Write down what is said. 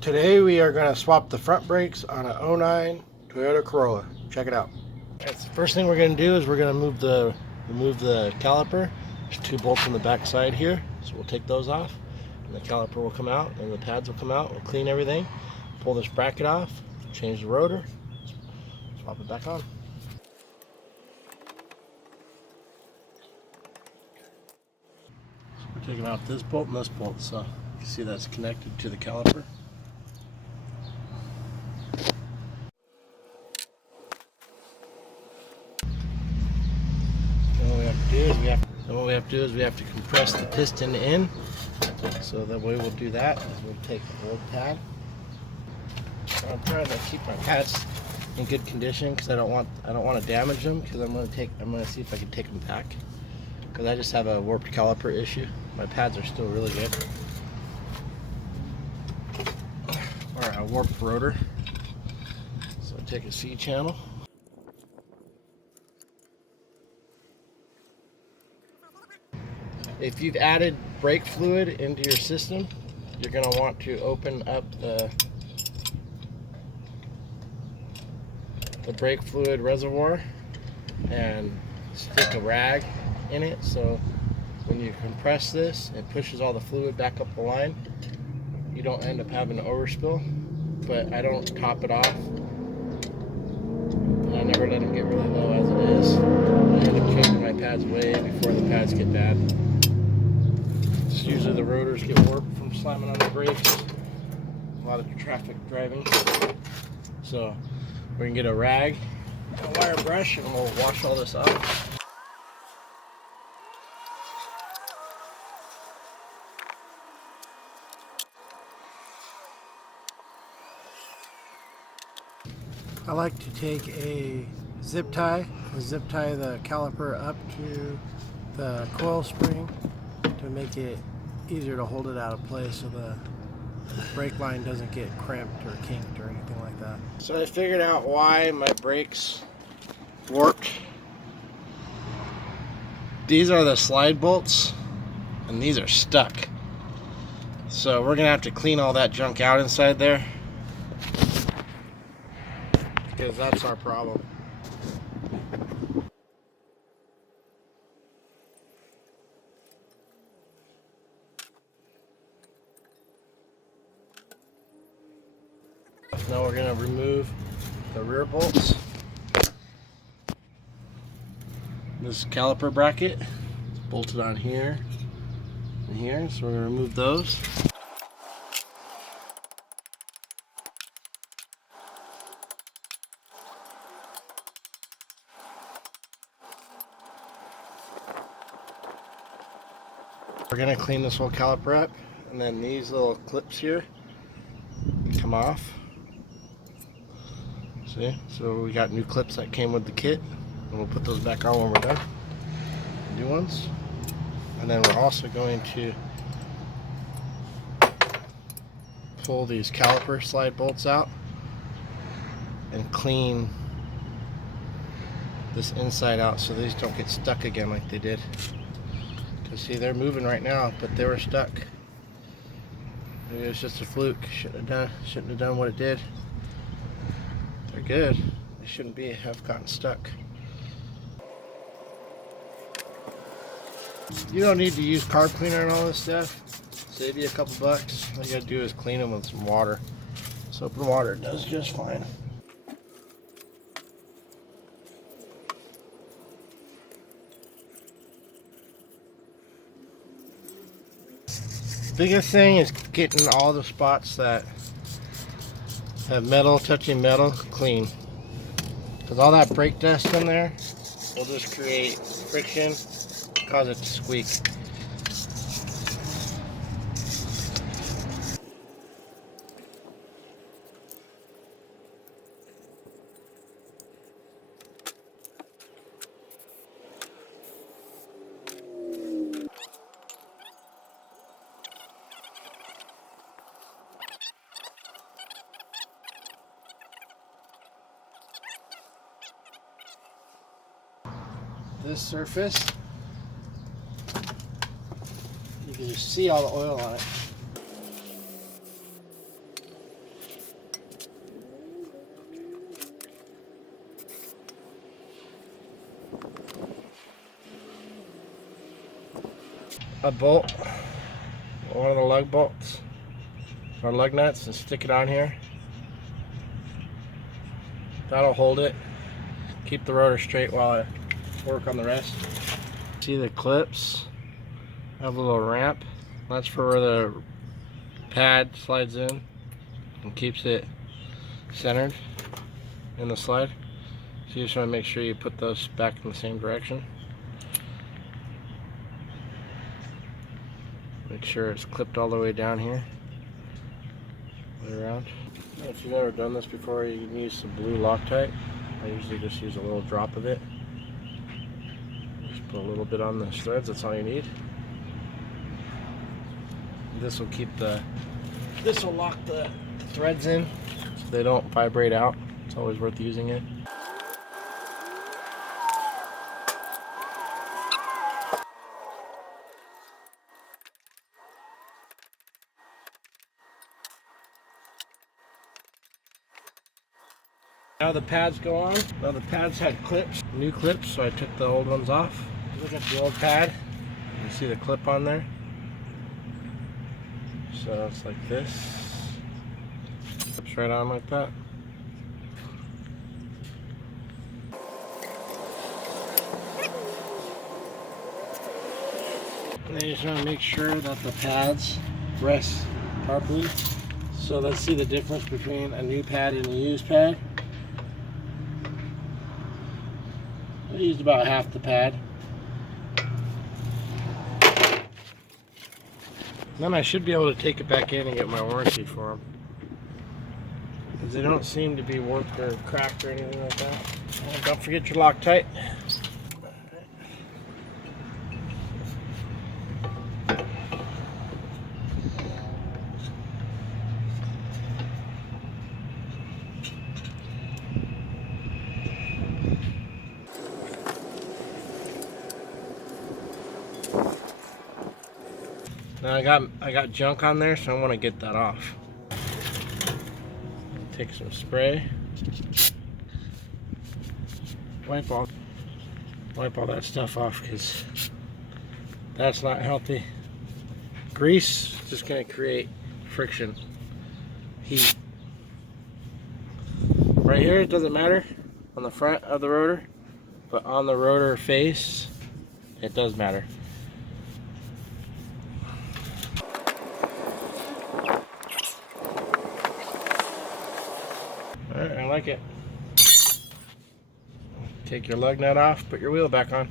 Today we are going to swap the front brakes on a 09 Toyota Corolla. Check it out. Right, so the first thing we're going to do is we're going to remove the caliper. There's 2 bolts on the back side here, so we'll take those off, and the caliper will come out, and the pads will come out. We'll clean everything, pull this bracket off, change the rotor, swap it back on. So we're taking out this bolt and this bolt, so you can see that's connected to the caliper. What we have to do is we have to compress the piston in. So the way we'll do that is we'll take the old pad. I'm trying to keep my pads in good condition because I don't want to damage them, because I'm going to see if I can take them back, because I just have a warped caliper issue. My pads are still really good. Or a warped rotor. So I take a C channel. If you've added brake fluid into your system, you're going to want to open up the brake fluid reservoir and stick a rag in it, so when you compress this, it pushes all the fluid back up the line. You don't end up having an overspill, but I don't top it off. And I never let them get really low as it is. I end up changing my pads way before the pads get bad. Usually the rotors get warped from slamming on the brakes. A lot of traffic driving. So we're gonna get a rag, a wire brush, and we'll wash all this off. I like to take a zip tie the caliper up to the coil spring to make it easier to hold it out of place, so the brake line doesn't get cramped or kinked or anything like that. So I figured out why my brakes warped. These are the slide bolts, and these are stuck. So we're gonna have to clean all that junk out inside there, because that's our problem. Now we're going to remove the rear bolts. This caliper bracket is bolted on here and here, so we're going to remove those. We're going to clean this whole caliper up, and then these little clips here come off. See? So we got new clips that came with the kit, and we'll put those back on when we're done. New ones. And then we're also going to pull these caliper slide bolts out and clean this inside out so these don't get stuck again like they did. Because see, they're moving right now, but they were stuck. Maybe it was just a fluke. Shouldn't have done what it did. They're good. They shouldn't have gotten stuck. You don't need to use carb cleaner and all this stuff. Save you a couple bucks. All you gotta do is clean them with some water. Soap and water does just fine. Biggest thing is getting all the spots that have metal touching metal clean, because all that brake dust in there will just create friction, cause it to squeak. This surface, you can just see all the oil on it. a bolt, one of the lug bolts or lug nuts, and stick it on here. That'll hold it. Keep the rotor straight while I work on the rest. See the clips? I have a little ramp. That's for where the pad slides in and keeps it centered in the slide. So you just want to make sure you put those back in the same direction. Make sure it's clipped all the way down here, way around. If you've never done this before, you can use some blue Loctite. I usually just use a little drop of it. Just put a little bit on the threads, that's all you need. This will lock the threads in so they don't vibrate out. It's always worth using it. Now the pads go on. Now the pads had clips, new clips, so I took the old ones off. Look at the old pad. You see the clip on there? So it's like this. Clips right on like that. And then you just want to make sure that the pads rest properly. So let's see the difference between a new pad and a used pad. I used about half the pad. Then I should be able to take it back in and get my warranty for them, because they don't seem to be warped or cracked or anything like that. And don't forget your Loctite. Now I got junk on there, so I want to get that off. Take some spray. Wipe all that stuff off, because that's not healthy. Grease is just going to create friction, heat. Right here, it doesn't matter on the front of the rotor, but on the rotor face, it does matter. Alright, I like it. Take your lug nut off, put your wheel back on.